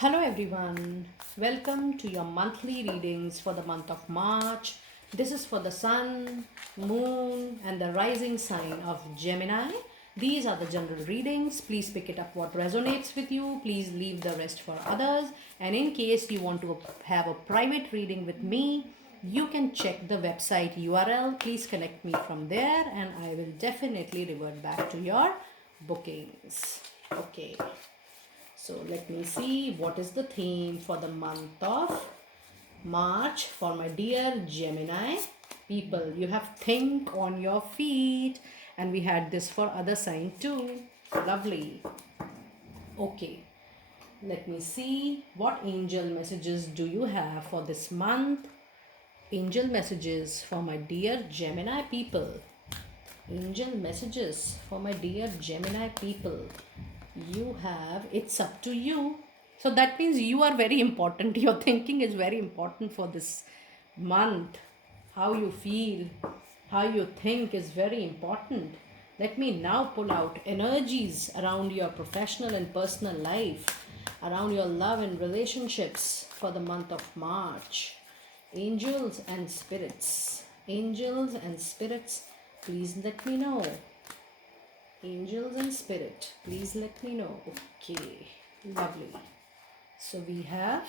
Hello everyone, welcome to your monthly readings for the month of March. This is for the Sun, Moon, and the rising sign of Gemini. These are the general readings. Please pick it up what resonates with you. Please leave the rest for others. And in case you want to have a private reading with me, you can check the website URL. Please connect me from there, and I will definitely revert back to your bookings. Okay. So let me see what is the theme for the month of March for my dear Gemini people. You have think on your feet, and we had this for other sign too. Lovely. Okay. Let me see what angel messages do you have for this month. Angel messages for my dear Gemini people. Angel messages for my dear Gemini people. You have, it's up to you. So that means you are very important. Your thinking is very important for this month. How you feel, how you think is very important. Let me now pull out energies around your professional and personal life, around your love and relationships for the month of March. Angels and spirits. Angels and spirits, please let me know. Angels and spirit, please let me know. Okay, lovely. So we have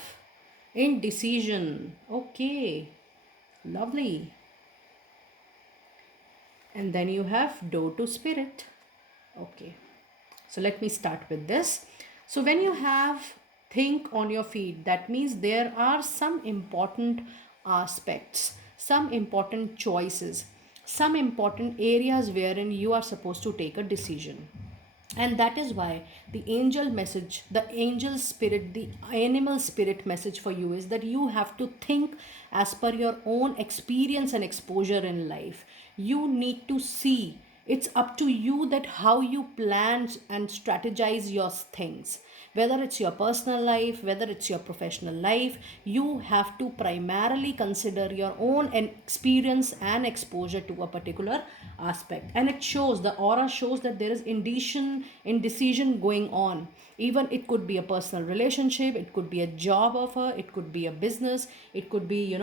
indecision. Okay, lovely. And then you have door to spirit. Okay, so let me start with this. So when you have think on your feet, that means there are some important aspects, some important choices, some important areas wherein you are supposed to take a decision. And that is why the angel message, the angel spirit, the animal spirit message for you is that you have to think as per your own experience and exposure in life. You need to see, it's up to you that how you plan and strategize your things, whether it's your personal life, whether it's your professional life. You have to primarily consider your own experience and exposure to a particular aspect. And it shows, the aura shows that there is indecision going on. Even it could be a personal relationship, it could be a job offer, it could be a business, it could be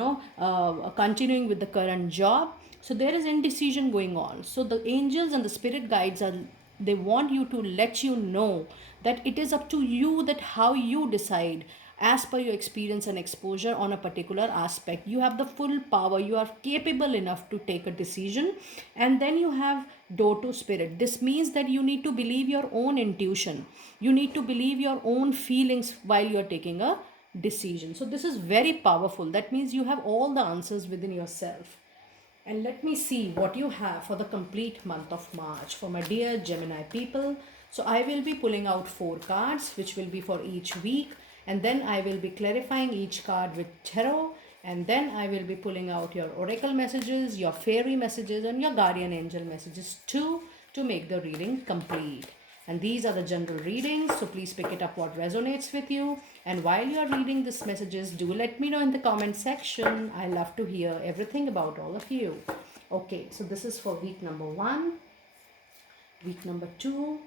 continuing with the current job. So there is indecision going on. So the angels and the spirit guides are, they want you to let you know that it is up to you that how you decide as per your experience and exposure on a particular aspect. You have the full power, you are capable enough to take a decision. And then you have door to spirit. This means that you need to believe your own intuition, you need to believe your own feelings while you are taking a decision. So this is very powerful. That means you have all the answers within yourself. And let me see what you have for the complete month of March for my dear Gemini people. So I will be pulling out 4 cards, which will be for each week. And then I will be clarifying each card with tarot. And then I will be pulling out your oracle messages, your fairy messages, and your guardian angel messages too, to make the reading complete. And these are the general readings, so please pick it up what resonates with you. And while you are reading these messages, do let me know in the comment section. I love to hear everything about all of you. Okay, so this is for week number 1, week number 2,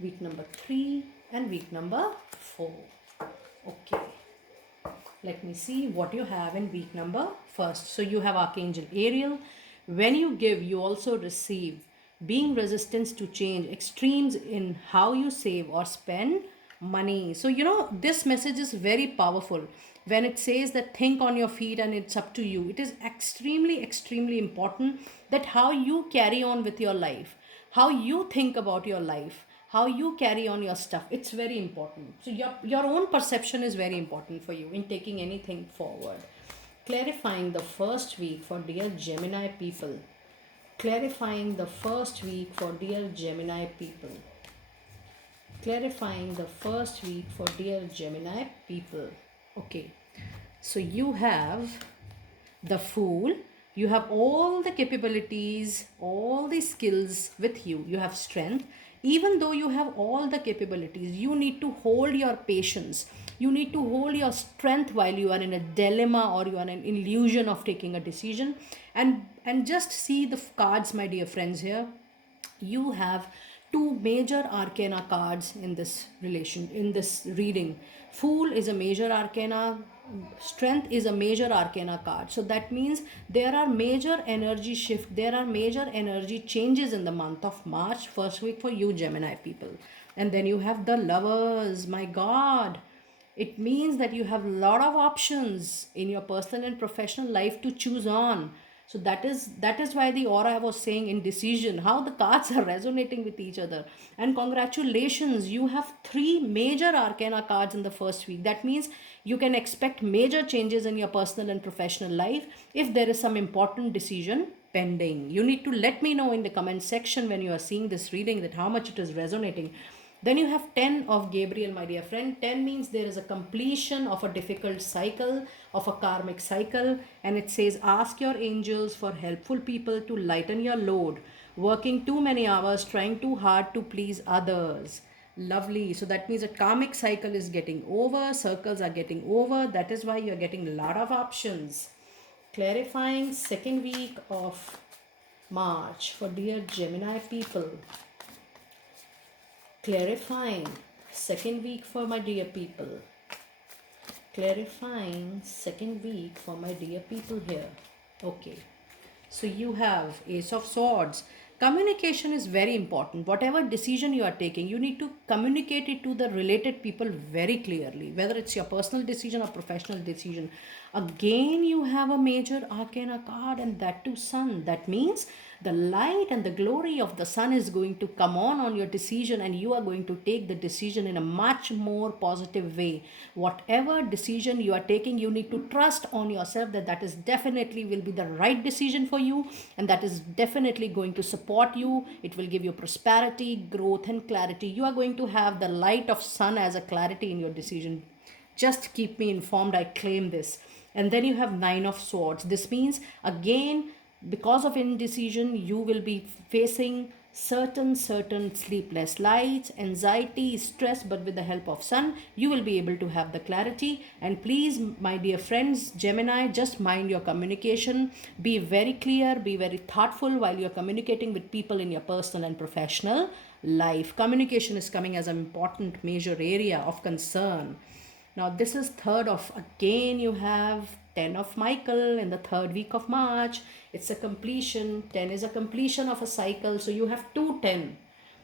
week number 3, and week number 4. Okay, let me see what you have in week number 1. So you have Archangel Ariel. When you give, you also receive. Being resistance to change, extremes in how you save or spend money. So this message is very powerful when it says that think on your feet and it's up to you. It is extremely important that how you carry on with your life, how you think about your life, how you carry on your stuff. It's very important. So your own perception is very important for you in taking anything forward. Clarifying the first week for dear Gemini people. Clarifying the first week for dear Gemini people. Clarifying the first week for dear Gemini people. Okay, so you have the Fool. You have all the capabilities, all the skills with you. You have strength. Even though you have all the capabilities, you need to hold your patience. You need to hold your strength while you are in a dilemma or you are in an illusion of taking a decision. And just see the cards, my dear friends, here. You have two major arcana cards in this reading. Fool is a major arcana, strength is a major arcana card. So that means there are major energy shift, there are major energy changes in the month of March, first week for you Gemini people. And then you have the Lovers. My god, it means that you have a lot of options in your personal and professional life to choose on. So that is why the aura was saying indecision, how the cards are resonating with each other. And congratulations, you have three major arcana cards in the first week. That means you can expect major changes in your personal and professional life if there is some important decision pending. You need to let me know in the comment section when you are seeing this reading that how much it is resonating. Then you have 10 of Gabriel, my dear friend. 10 means there is a completion of a difficult cycle, of a karmic cycle. And it says, ask your angels for helpful people to lighten your load. Working too many hours, trying too hard to please others. Lovely. So that means a karmic cycle is getting over, circles are getting over. That is why you're getting a lot of options. Clarifying second week of March for dear Gemini people. Clarifying second week for my dear people. Clarifying second week for my dear people here. Okay. So you have Ace of Swords. Communication is very important. Whatever decision you are taking, you need to communicate it to the related people very clearly, whether it's your personal decision or professional decision. Again, you have a major arcana card, and that too Sun. That means the light and the glory of the sun is going to come on your decision, and you are going to take the decision in a much more positive way. Whatever decision you are taking, you need to trust on yourself that that is definitely will be the right decision for you, and that is definitely going to support you. It will give you prosperity, growth and clarity. You are going to have the light of sun as a clarity in your decision. Just keep me informed, I claim this. And then you have Nine of Swords. This means again, because of indecision, you will be facing certain sleepless nights, anxiety, stress, but with the help of sun, you will be able to have the clarity. And please, my dear friends, Gemini, just mind your communication. Be very clear, be very thoughtful while you're communicating with people in your personal and professional life. Communication is coming as an important major area of concern. Now this is third of, again you have 10 of Michael in the third week of March. It's a completion. 10 is a completion of a cycle. So you have 210.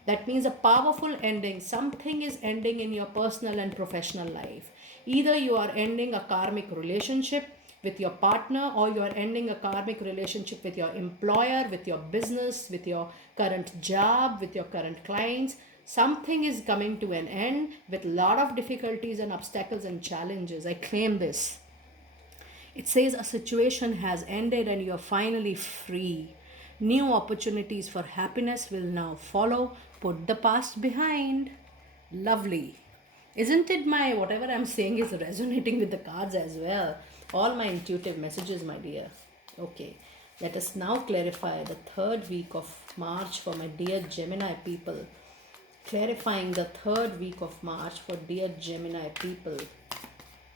That means a powerful ending. Something is ending in your personal and professional life. Either you are ending a karmic relationship with your partner, or you are ending a karmic relationship with your employer, with your business, with your current job, with your current clients. Something is coming to an end with a lot of difficulties and obstacles and challenges. I claim this. It says a situation has ended and you are finally free. New opportunities for happiness will now follow. Put the past behind. Lovely. Isn't it my whatever I'm saying is resonating with the cards as well? All my intuitive messages, my dear. Okay. Let us now clarify the third week of March for my dear Gemini people. Clarifying the third week of March for dear Gemini people.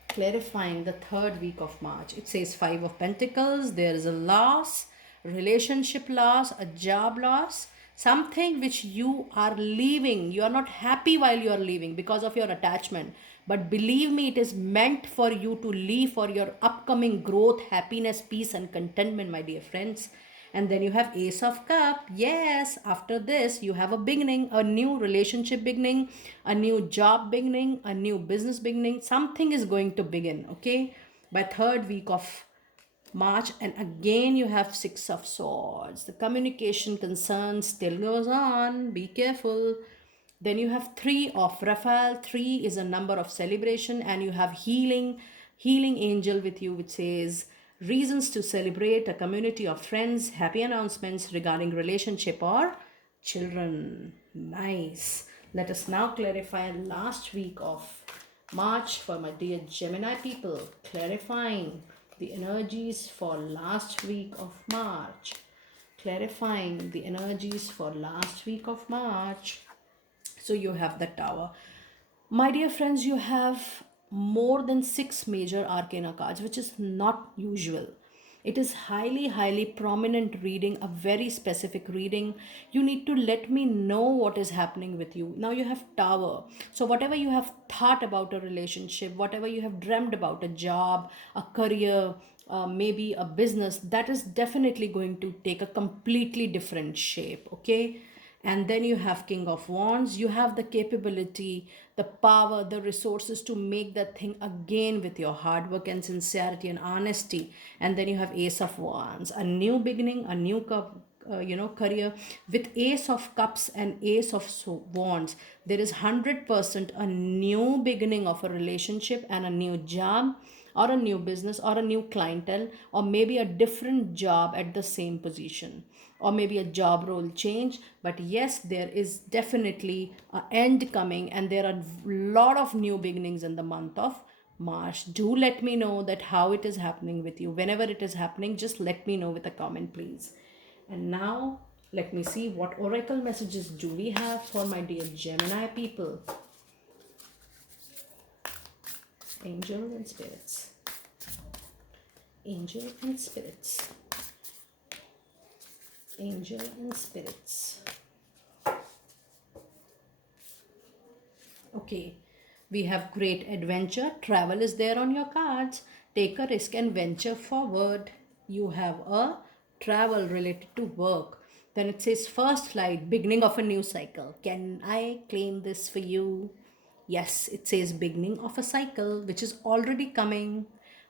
Clarifying the third week of March. It says 5 of Pentacles. There is a loss, relationship loss, a job loss, something which you are leaving. You are not happy while you are leaving because of your attachment. But believe me, it is meant for you to leave for your upcoming growth, happiness, peace and contentment, my dear friends. And then you have Ace of Cup. Yes, after this, you have a beginning, a new relationship beginning, a new job beginning, a new business beginning. Something is going to begin, okay? By third week of March. And again, you have 6 of Swords. The communication concern still goes on. Be careful. Then you have 3 of Raphael. 3 is a number of celebration. And you have healing angel with you, which says, reasons to celebrate, a community of friends, happy announcements regarding relationship or children. Nice. Let us now clarify last week of March for my dear Gemini people. Clarifying the energies for last week of March. Clarifying the energies for last week of March. So you have the Tower. My dear friends, you have more than 6 major arcana cards, which is not usual. It is highly prominent reading, a very specific reading. You need to let me know what is happening with you. Now you have Tower. So whatever you have thought about a relationship, whatever you have dreamed about, a job, a career, maybe a business, that is definitely going to take a completely different shape. Okay. And then you have King of Wands. You have the capability, the power, the resources to make that thing again with your hard work and sincerity and honesty. And then you have Ace of Wands, a new beginning, a new career. With Ace of Cups and Ace of Wands, there is 100% a new beginning of a relationship and a new job, or a new business, or a new clientele, or maybe a different job at the same position, or maybe a job role change. But yes, there is definitely an end coming, and there are a lot of new beginnings in the month of March. Do let me know that how it is happening with you. Whenever it is happening, just let me know with a comment, please. And now let me see what oracle messages do we have for my dear Gemini people. Angel and spirits. Angel and spirits. Angel and spirits. Okay, we have great adventure. Travel is there on your cards. Take a risk and venture forward. You have a travel related to work. Then it says first flight, beginning of a new cycle. Can I claim this for you? Yes, it says beginning of a cycle, which is already coming.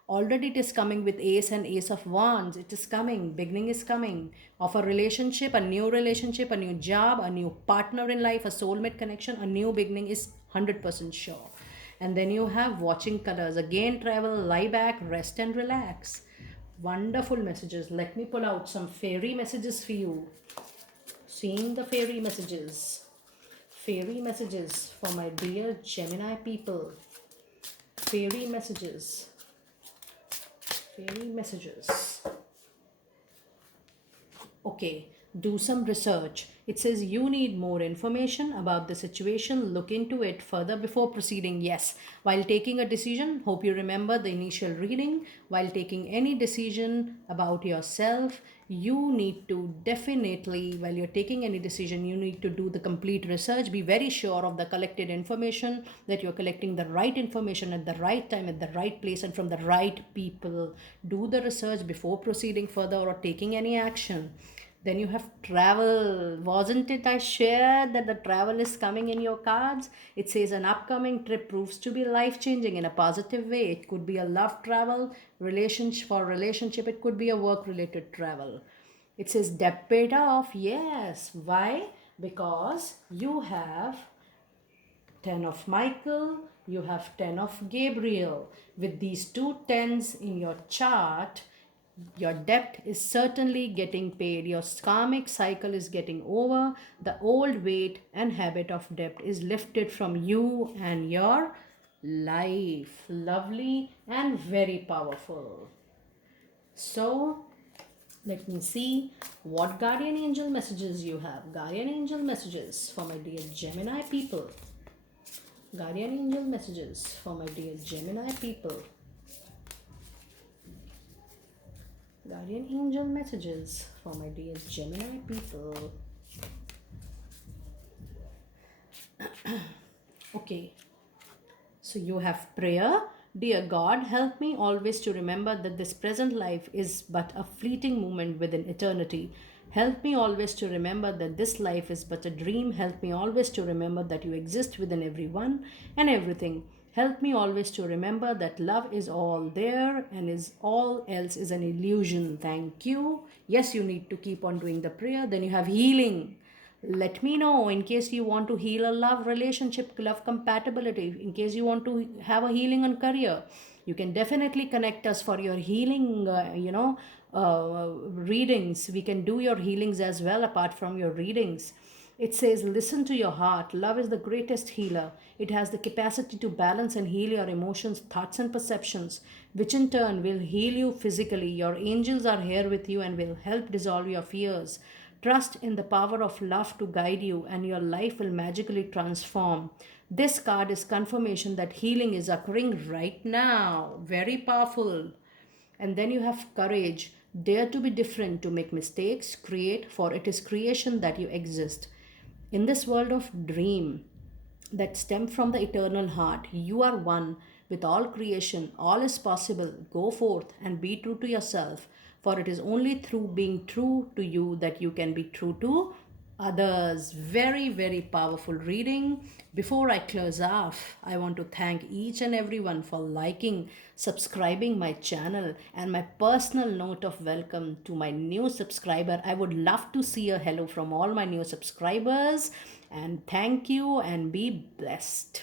Already it is coming with Ace and Ace of Wands. It is coming. Beginning is coming of a relationship, a new job, a new partner in life, a soulmate connection. A new beginning is 100% sure. And then you have watching colors. Again, travel, lie back, rest and relax. Wonderful messages. Let me pull out some fairy messages for you. Seeing the fairy messages. Fairy messages for my dear Gemini people. Fairy messages. Fairy messages. Okay, do some research. It says you need more information about the situation. Look into it further before proceeding. Yes, while taking a decision, hope you remember the initial reading. While taking any decision about yourself, you need to definitely, while you're taking any decision, you need to do the complete research. Be very sure of the collected information, that you're collecting the right information at the right time, at the right place, and from the right people. Do the research before proceeding further or taking any action. Then you have travel. Wasn't it I shared that the travel is coming in your cards? It says an upcoming trip proves to be life changing in a positive way. It could be a love travel, relationship. It could be a work related travel. It says debt paid off. Yes. Why? Because you have 10 of Michael, you have 10 of Gabriel. With these two tens in your chart, your debt is certainly getting paid. Your karmic cycle is getting over. The old weight and habit of debt is lifted from you and your life. Lovely and very powerful. So, let me see what guardian angel messages you have. Guardian angel messages for my dear Gemini people. Guardian angel messages for my dear Gemini people. Guardian angel messages for my dear Gemini people. Okay, so you have prayer. Dear God, help me always to remember that this present life is but a fleeting moment within eternity. Help me always to remember that this life is but a dream. Help me always to remember that you exist within everyone and everything. Help me always to remember that love is all there and is all else is an illusion. Thank you. Yes, you need to keep on doing the prayer. Then you have healing. Let me know in case you want to heal a love relationship, love compatibility, in case you want to have a healing on career. You can definitely connect us for your healing, readings. We can do your healings as well apart from your readings. It says, listen to your heart. Love is the greatest healer. It has the capacity to balance and heal your emotions, thoughts, and perceptions, which in turn will heal you physically. Your angels are here with you and will help dissolve your fears. Trust in the power of love to guide you, and your life will magically transform. This card is confirmation that healing is occurring right now. Very powerful. And then you have courage. Dare to be different, to make mistakes, create, for it is creation that you exist. In this world of dream that stem from the eternal heart, you are one with all creation. All is possible. Go forth and be true to yourself, for it is only through being true to you that you can be true to others. Very, very powerful reading. Before I close off, I want to thank each and everyone for liking, subscribing my channel, and my personal note of welcome to my new subscriber. I would love to see a hello from all my new subscribers, and thank you and be blessed.